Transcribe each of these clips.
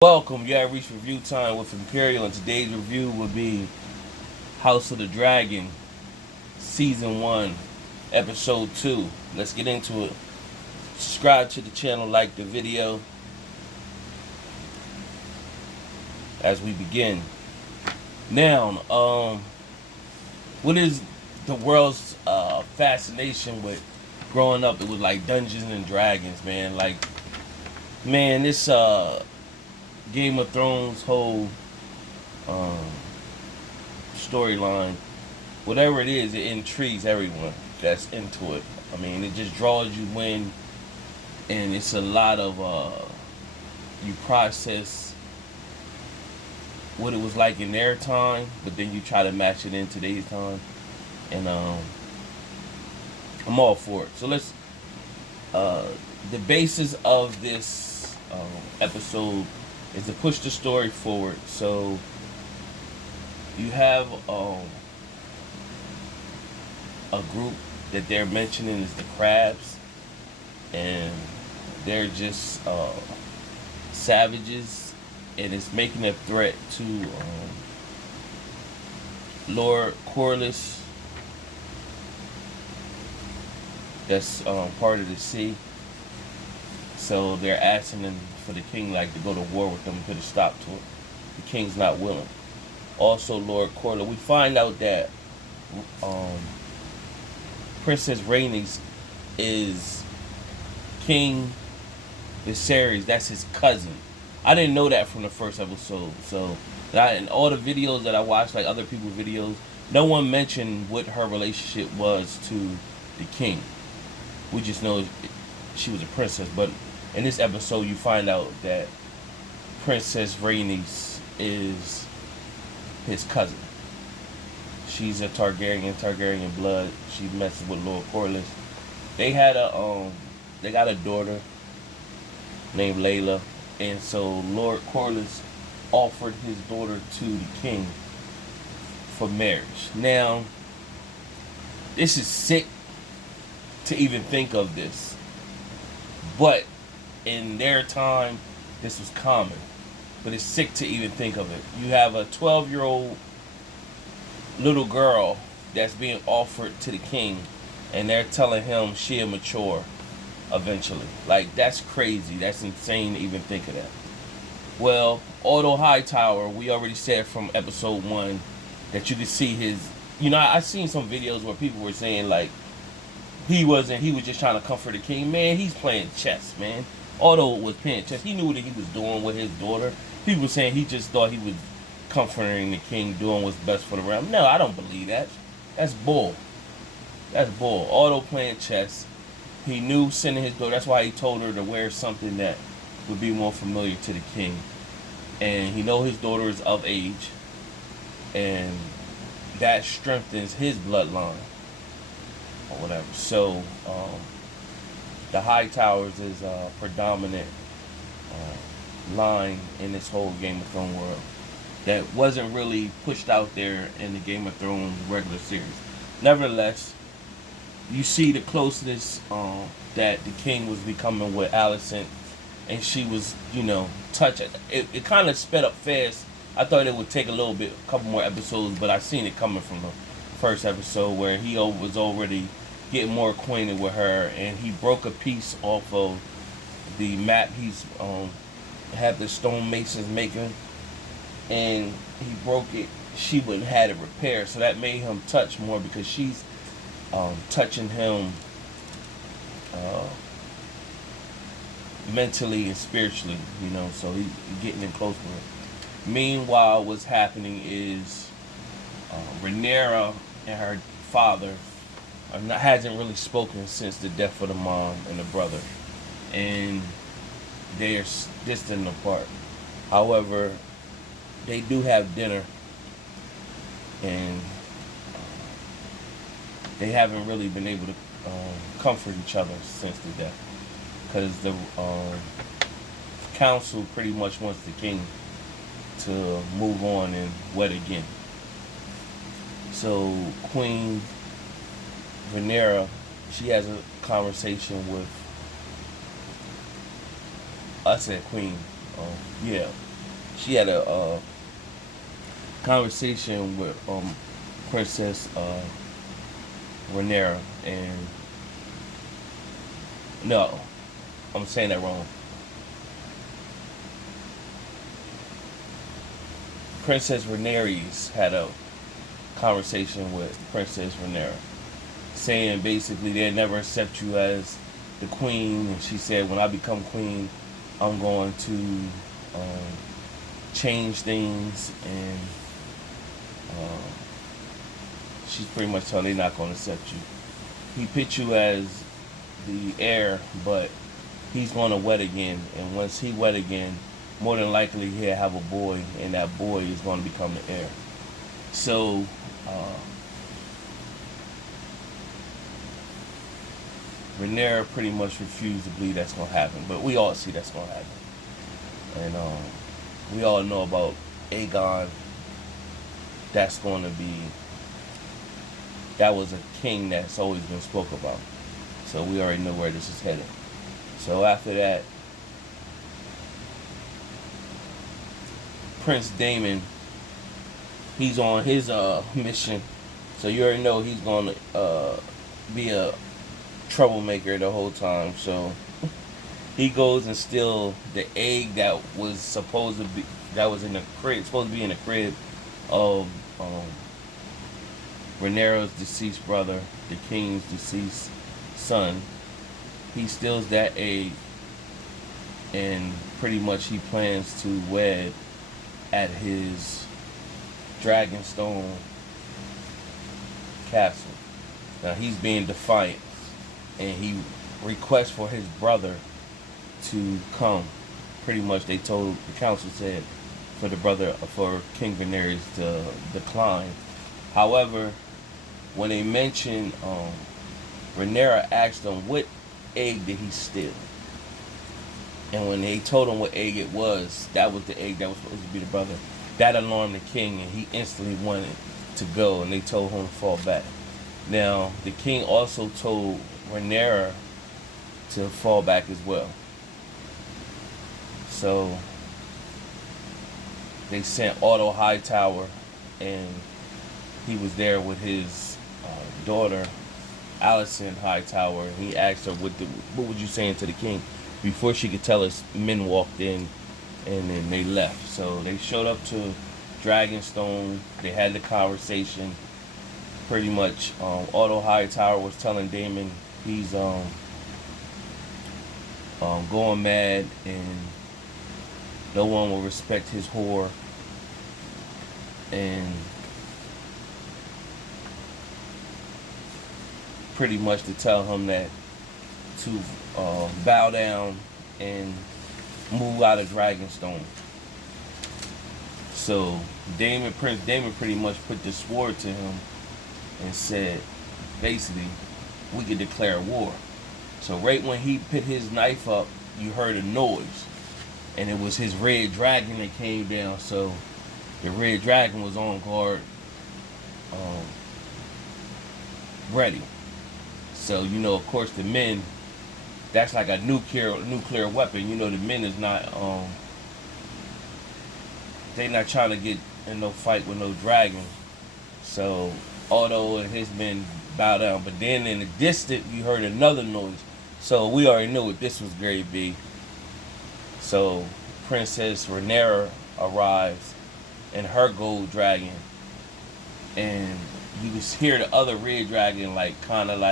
Welcome, you have reached review time with Imperial, and today's review will be House of the Dragon, Season 1, Episode 2. Let's get into it. Subscribe to the channel, like the video as we begin. Now, what is the world's fascination with growing up? It was like Dungeons and Dragons, man. This Game of Thrones whole storyline, whatever it is, it intrigues everyone that's into it. I mean, it just draws you in, and it's a lot of you process what it was like in their time, but then you try to match it in today's time, and I'm all for it. So let's the basis of this episode is to push the story forward. So you have a group that they're mentioning is the crabs, and they're just savages, and it's making a threat to Lord Corlys, that's part of the sea. So they're asking them for the king to go to war with them and put a stop to it. The king's not willing. Also, Lord Corlys, we find out that Princess Rhaenys is King Viserys. That's his cousin. I didn't know that from the first episode. So, in all the videos that I watched, like other people's videos, no one mentioned what her relationship was to the king. We just know she was a princess. But in this episode, you find out that Princess Rhaenys is his cousin. She's a Targaryen blood. She messes with Lord Corlys. They got a daughter named Layla, and so Lord Corlys offered his daughter to the king for marriage. Now, this is sick to even think of this, but in their time, this was common. But it's sick to even think of it. You have a 12-year-old little girl that's being offered to the king, and they're telling him she'll mature eventually. Like, that's crazy. That's insane to even think of that. Well, Otto Hightower, we already said from episode 1 that you could see his... I seen some videos where people were saying, he was just trying to comfort the king. Man, he's playing chess, man. Otto was playing chess. He knew what he was doing with his daughter. People were saying he just thought he was comforting the king, doing what's best for the realm. No, I don't believe that. That's bull. That's bull. Otto playing chess. He knew sending his daughter. That's why he told her to wear something that would be more familiar to the king. And he know his daughter is of age, and that strengthens his bloodline or whatever. So the Hightowers is a predominant line in this whole Game of Thrones world that wasn't really pushed out there in the Game of Thrones regular series. Nevertheless, you see the closeness that the king was becoming with Alicent, and she was, touched. It kind of sped up fast. I thought it would take a couple more episodes, but I seen it coming from the first episode where he was already getting more acquainted with her, and he broke a piece off of the map he's had the stonemasons making, and he broke it. She wouldn't have it repaired, so that made him touch more because she's touching him mentally and spiritually, so he's getting in close with her. Meanwhile, what's happening is Rhaenyra and her father hasn't really spoken since the death of the mom and the brother, and they're distant apart. However, they do have dinner, and they haven't really been able to comfort each other since the death, because the council pretty much wants the king to move on and wed again. So Queen Rhaenyra, she has a conversation with, I said Queen, yeah, she had a conversation with Princess Rhaenyra, and no, I'm saying that wrong. Princess Rhaenyra had a conversation with Princess Rhaenyra, saying basically they'll never accept you as the queen, and she said, when I become queen, I'm going to change things, and she's pretty much telling they're not going to accept you. He picked you as the heir, but he's going to wed again, and once he wed again, more than likely he'll have a boy, and that boy is going to become the heir. So Rhaenyra pretty much refused to believe that's going to happen, but we all see that's going to happen. And we all know about Aegon. That was a king that's always been spoke about. So we already know where this is headed. So after that, Prince Daemon, he's on his mission. So you already know he's going to be a troublemaker the whole time. So he goes and steals the egg that was supposed to be in the crib of Rhaenyra's deceased brother, the king's deceased son. He steals that egg, and pretty much he plans to wed at his Dragonstone castle. Now he's being defiant, and he requests for his brother to come. Pretty much the council said for King Viserys to decline. However, when they mentioned Rhaenyra asked him what egg did he steal, and when they told him what egg it was, that was the egg that was supposed to be the brother. That alarmed the king, and he instantly wanted to go, and they told him to fall back. Now the king also told Rhaenyra to fall back as well. So they sent Otto Hightower, and he was there with his daughter, Alicent Hightower, and he asked her, what was you saying to the king? Before she could tell us, men walked in, and then they left. So they showed up to Dragonstone. They had the conversation. Pretty much, Otto Hightower was telling Daemon he's going mad, and no one will respect his whore. And pretty much to tell him that to bow down and move out of Dragonstone. So Prince Daemon pretty much put the sword to him and said, basically, we could declare war. So right when he put his knife up, you heard a noise, and it was his red dragon that came down. So the red dragon was on guard, ready. So, of course, the men, that's like a nuclear weapon. The men is not, they not trying to get in no fight with no dragon. So Otto and his men bow down. But then in the distance, you heard another noise. So we already knew what this was going to be. So Princess Rhaenyra arrives in her gold dragon, and you can hear the other red dragon kind of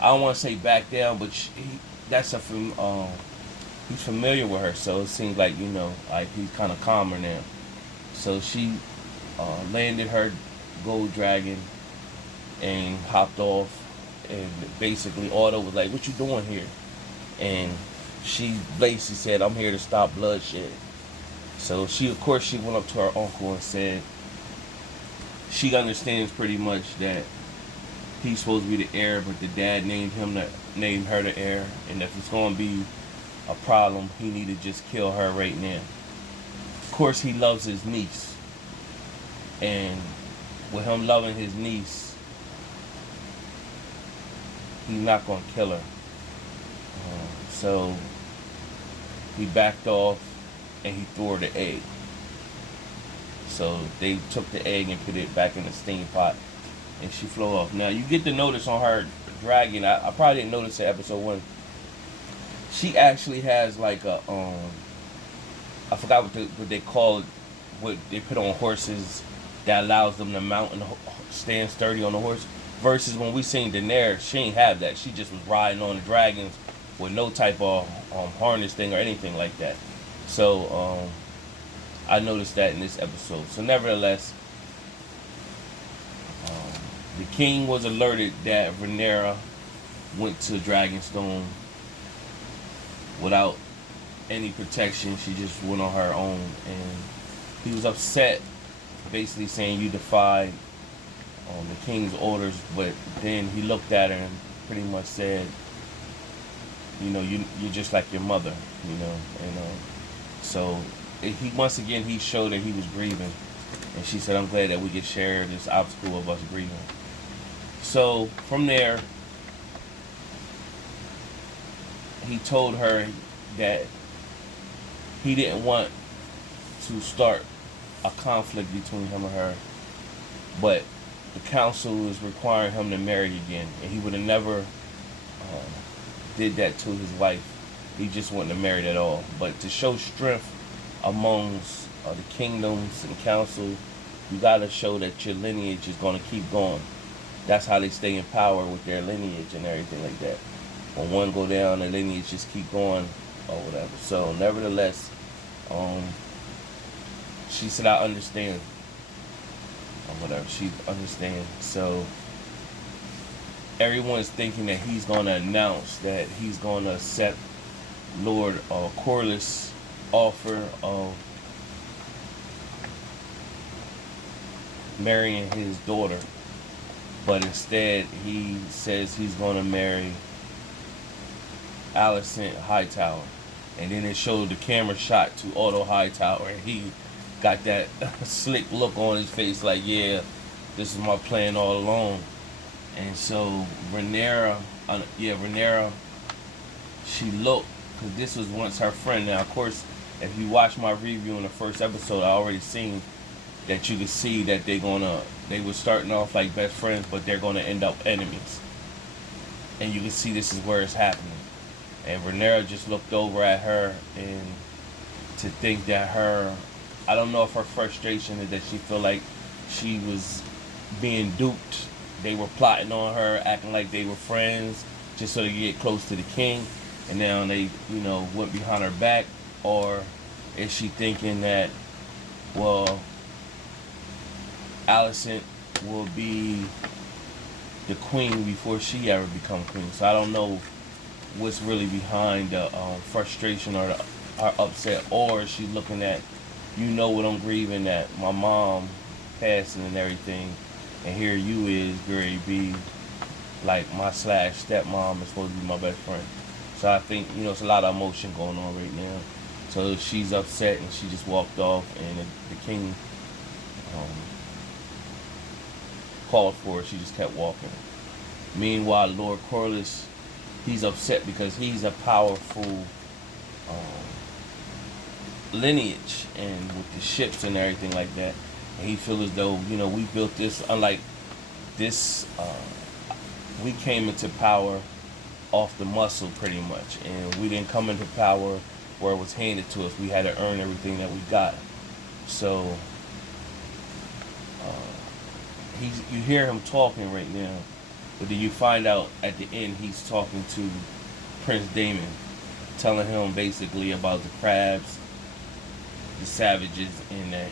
I don't want to say back down, but he's familiar with her, so it seems like he's kind of calmer now. So she landed her gold dragon and hopped off, and basically Otto was like, "What you doing here?" And she basically said, "I'm here to stop bloodshed." So she went up to her uncle and said she understands pretty much that he's supposed to be the heir, but the dad named her the heir, and if it's going to be a problem, he need to just kill her right now. Of course, he loves his niece, and with him loving his niece, he's not going to kill her. So he backed off, and he threw her the egg. So they took the egg and put it back in the steam pot, and she flew off. Now you get to notice on her dragon. I probably didn't notice it episode 1. She actually has like a I forgot what they call it, what they put on horses that allows them to mount and stand sturdy on the horse. Versus when we seen Daenerys, she ain't have that. She just was riding on the dragons with no type of harness thing or anything like that. So I noticed that in this episode. So nevertheless, the king was alerted that Rhaenyra went to Dragonstone without any protection. She just went on her own, and he was upset, basically saying you defied the king's orders. But then he looked at her and pretty much said, you're just like your mother, and so he once again he showed that he was grieving, and she said, I'm glad that we could share this obstacle of us grieving. So from there, he told her that he didn't want to start a conflict between him and her, but the council is requiring him to marry again, and he would have never did that to his wife. He just wasn't married at all. But to show strength amongst the kingdoms and council, you gotta show that your lineage is gonna keep going. That's how they stay in power, with their lineage and everything like that. When one go down, the lineage just keep going or whatever. So nevertheless, she said, I understand. Or whatever, she understands. So everyone's thinking that he's going to announce that he's going to accept Lord Corlys' offer of marrying his daughter. But instead, he says he's going to marry Alicent Hightower. And then it showed the camera shot to Otto Hightower, and he got that slick look on his face like, yeah, this is my plan all along. And so Rhaenyra, she looked, because this was once her friend. Now, of course, if you watch my review in the first episode, I already seen that you could see that they were starting off like best friends, but they're going to end up enemies. And you can see this is where it's happening. And Rhaenyra just looked over at her, and to think that I don't know if her frustration is that she feel like she was being duped. They were plotting on her, acting like they were friends, just so they get close to the king. And now they, went behind her back. Or is she thinking that, well, Alicent will be the queen before she ever become queen? So I don't know what's really behind the frustration or her upset. Or is she looking at, what I'm grieving, that my mom passing and everything, and here you is, Gary B, like my stepmom is supposed to be my best friend. So I think, it's a lot of emotion going on right now. So she's upset, and she just walked off, and the king called for her. She just kept walking. Meanwhile, Lord Corlys, he's upset because he's a powerful lineage, and with the ships and everything like that. And he feels as though, we built this, unlike this, we came into power off the muscle pretty much, and we didn't come into power where it was handed to us. We had to earn everything that we got. So you hear him talking right now, but then you find out at the end he's talking to Prince Daemon, telling him basically about the crabs, the savages, and that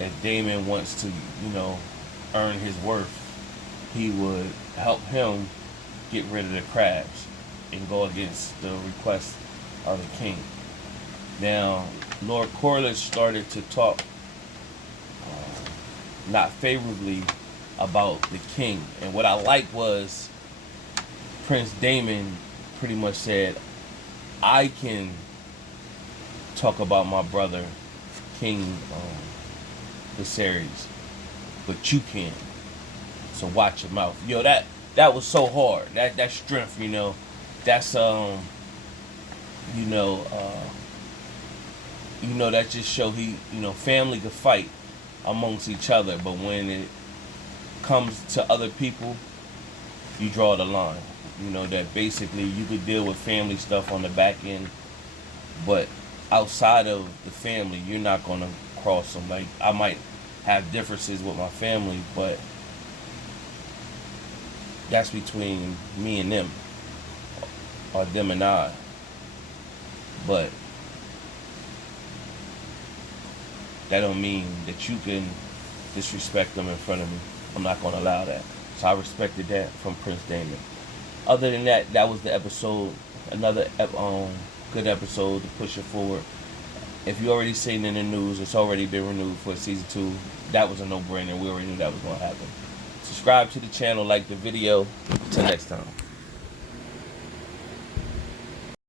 if Daemon wants to, earn his worth, he would help him get rid of the crabs and go against the request of the king. Now, Lord Corlys started to talk not favorably about the king. And what I liked was Prince Daemon pretty much said, I can talk about my brother, King Viserys, but you can't. So watch your mouth. That was so hard. That strength, that's you know, that just show family could fight amongst each other, but when it comes to other people, you draw the line. You know, that basically you could deal with family stuff on the back end, but outside of the family, you're not gonna cross them. Like, I might have differences with my family, but that's between me and them, or them and I. But that don't mean that you can disrespect them in front of me. I'm not gonna allow that. So I respected that from Prince Daemon. Other than that, that was the episode. Another good episode to push it forward. If you already seen in the news, it's already been renewed for season 2. That was a no-brainer. We already knew that was gonna happen. Subscribe to the channel, like the video. Till next time.